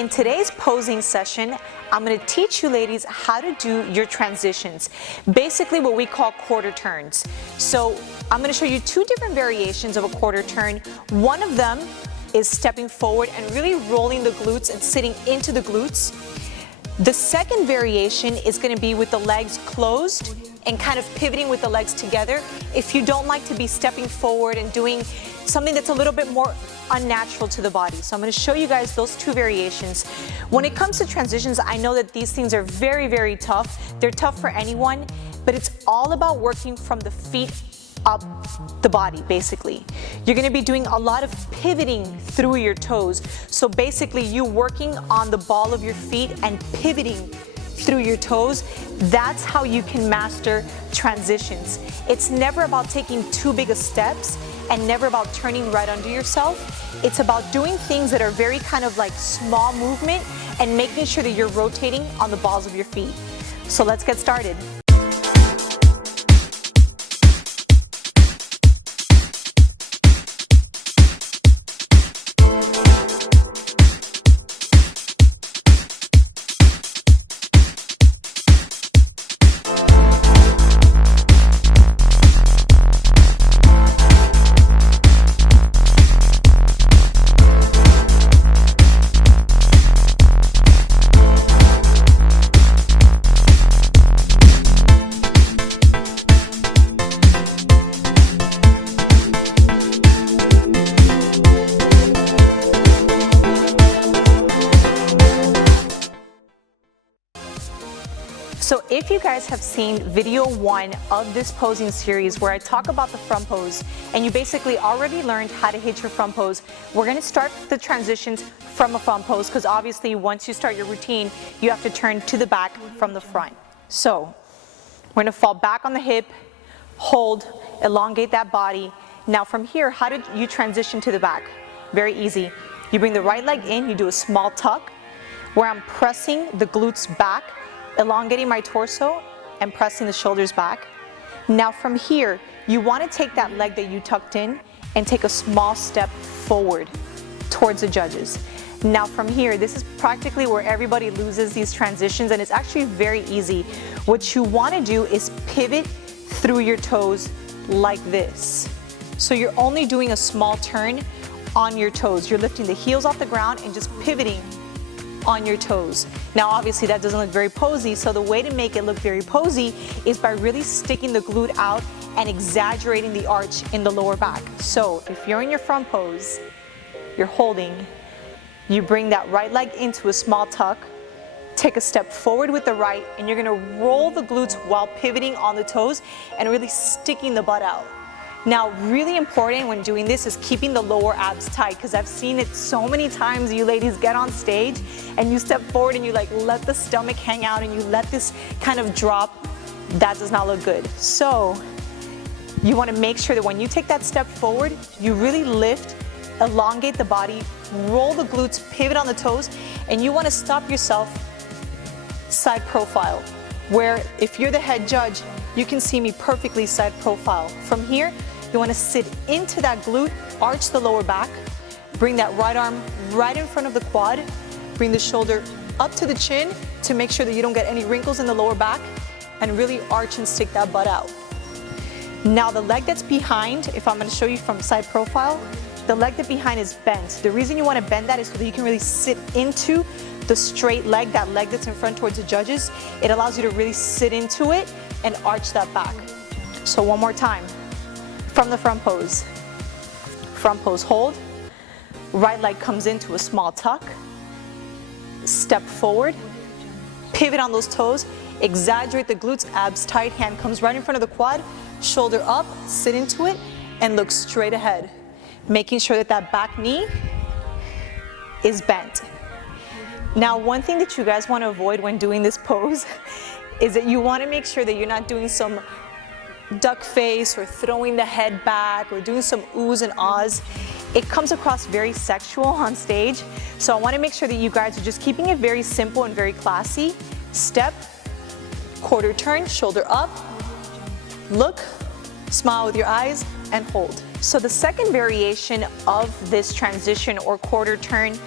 In today's posing session, I'm going to teach you ladies how to do your transitions, basically what we call quarter turns. So I'm going to show you two different variations of a quarter turn. One of them is stepping forward and really rolling the glutes and sitting into the glutes. The second variation is going to be with the legs closed and kind of pivoting with the legs together. If you don't like to be stepping forward and doing something that's a little bit more unnatural to the body. So I'm going to show you guys those two variations. When it comes to transitions, I know that these things are very, very tough. They're tough for anyone, but it's all about working from the feet up the body, basically. You're going to be doing a lot of pivoting through your toes. So basically you working on the ball of your feet and pivoting through your toes. That's how you can master transitions. It's never about taking too big of steps and never about turning right under yourself. It's about doing things that are very kind of like small movement and making sure that you're rotating on the balls of your feet. So let's get started. So if you guys have seen video 1 of this posing series where I talk about the front pose and you basically already learned how to hit your front pose, we're going to start the transitions from a front pose because obviously once you start your routine, you have to turn to the back from the front. So we're going to fall back on the hip, hold, elongate that body. Now from here, how did you transition to the back? Very easy. You bring the right leg in, you do a small tuck where I'm pressing the glutes back, elongating my torso and pressing the shoulders back. Now from here, you want to take that leg that you tucked in and take a small step forward towards the judges. Now from here, this is practically where everybody loses these transitions and it's actually very easy. What you want to do is pivot through your toes like this. So you're only doing a small turn on your toes. You're lifting the heels off the ground and just pivoting on your toes. Now obviously that doesn't look very posy, so the way to make it look very posy is by really sticking the glute out and exaggerating the arch in the lower back. So if you're in your front pose, you're holding, you bring that right leg into a small tuck, take a step forward with the right, and you're going to roll the glutes while pivoting on the toes and really sticking the butt out. Now, really important when doing this is keeping the lower abs tight because I've seen it so many times. You ladies get on stage and you step forward and you like let the stomach hang out and you let this kind of drop. That does not look good. So you want to make sure that when you take that step forward, you really lift, elongate the body, roll the glutes, pivot on the toes, and you want to stop yourself side profile, where if you're the head judge, you can see me perfectly side profile. From here, you want to sit into that glute, arch the lower back, bring that right arm right in front of the quad, bring the shoulder up to the chin to make sure that you don't get any wrinkles in the lower back, and really arch and stick that butt out. Now the leg that's behind, if I'm going to show you from side profile, the leg that's behind is bent. The reason you want to bend that is so that you can really sit into the straight leg, that leg that's in front towards the judges. It allows you to really sit into it and arch that back. So one more time. From the front pose, hold, right leg comes into a small tuck, step forward, pivot on those toes, exaggerate the glutes, abs tight, hand comes right in front of the quad, shoulder up, sit into it, and look straight ahead, making sure that that back knee is bent. Now, one thing that you guys want to avoid when doing this pose is that you want to make sure that you're not doing some duck face or throwing the head back or doing some oohs and ahs. It comes across very sexual on stage, so I want to make sure that you guys are just keeping it very simple and very classy. Step, quarter turn, shoulder up, look, smile with your eyes, and hold. So the second variation of this transition or quarter turn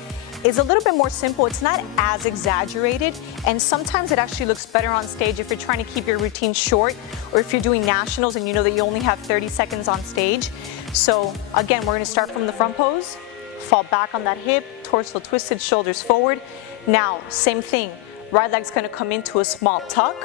is a little bit more simple. It's not as exaggerated, and sometimes it actually looks better on stage if you're trying to keep your routine short, or if you're doing nationals and you know that you only have 30 seconds on stage. So again, we're gonna start from the front pose, fall back on that hip, torso twisted, shoulders forward. Now, same thing, right leg's gonna come into a small tuck.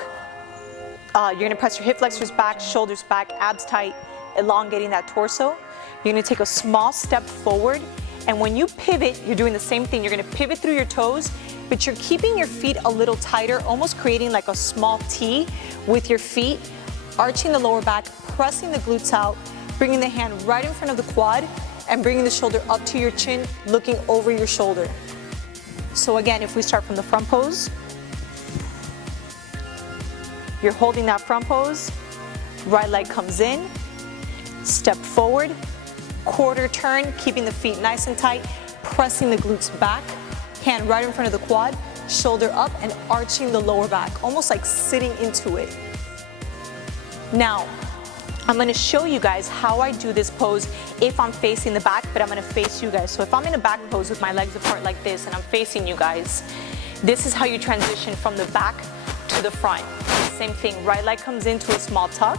You're gonna press your hip flexors back, shoulders back, abs tight, elongating that torso. You're gonna take a small step forward, and when you pivot, you're doing the same thing. You're gonna pivot through your toes, but you're keeping your feet a little tighter, almost creating like a small T with your feet, arching the lower back, pressing the glutes out, bringing the hand right in front of the quad, and bringing the shoulder up to your chin, looking over your shoulder. So again, if we start from the front pose, you're holding that front pose, right leg comes in, step forward, quarter turn, keeping the feet nice and tight, pressing the glutes back, hand right in front of the quad, shoulder up and arching the lower back, almost like sitting into it. Now, I'm gonna show you guys how I do this pose if I'm facing the back, but I'm gonna face you guys. So if I'm in a back pose with my legs apart like this and I'm facing you guys, this is how you transition from the back to the front. Same thing, right leg comes into a small tuck,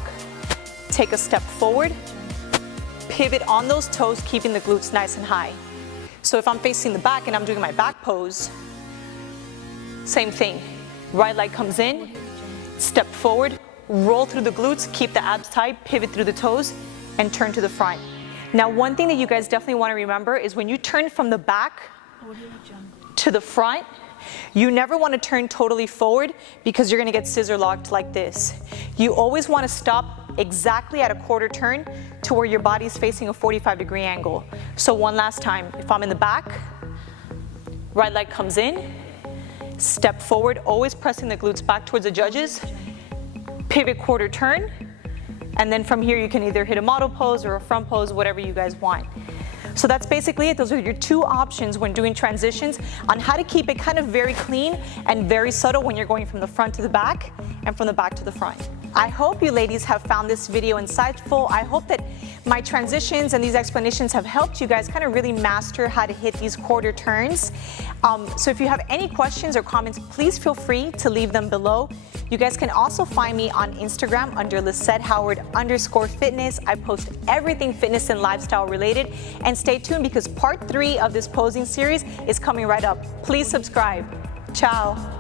take a step forward, pivot on those toes, keeping the glutes nice and high. So if I'm facing the back and I'm doing my back pose, same thing, right leg comes in, step forward, roll through the glutes, keep the abs tight, pivot through the toes, and turn to the front. Now, one thing that you guys definitely want to remember is when you turn from the back to the front, you never want to turn totally forward because you're going to get scissor locked like this. You always want to stop exactly at a quarter turn to where your body is facing a 45-degree angle. So one last time, if I'm in the back, right leg comes in, step forward, always pressing the glutes back towards the judges, pivot quarter turn, and then from here you can either hit a model pose or a front pose, whatever you guys want. So that's basically it. Those are your two options when doing transitions on how to keep it kind of very clean and very subtle when you're going from the front to the back and from the back to the front. I hope you ladies have found this video insightful. I hope that my transitions and these explanations have helped you guys kind of really master how to hit these quarter turns. So if you have any questions or comments, please feel free to leave them below. You guys can also find me on Instagram under LisetteHoward_fitness. I post everything fitness and lifestyle related. And stay tuned because part 3 of this posing series is coming right up. Please subscribe. Ciao.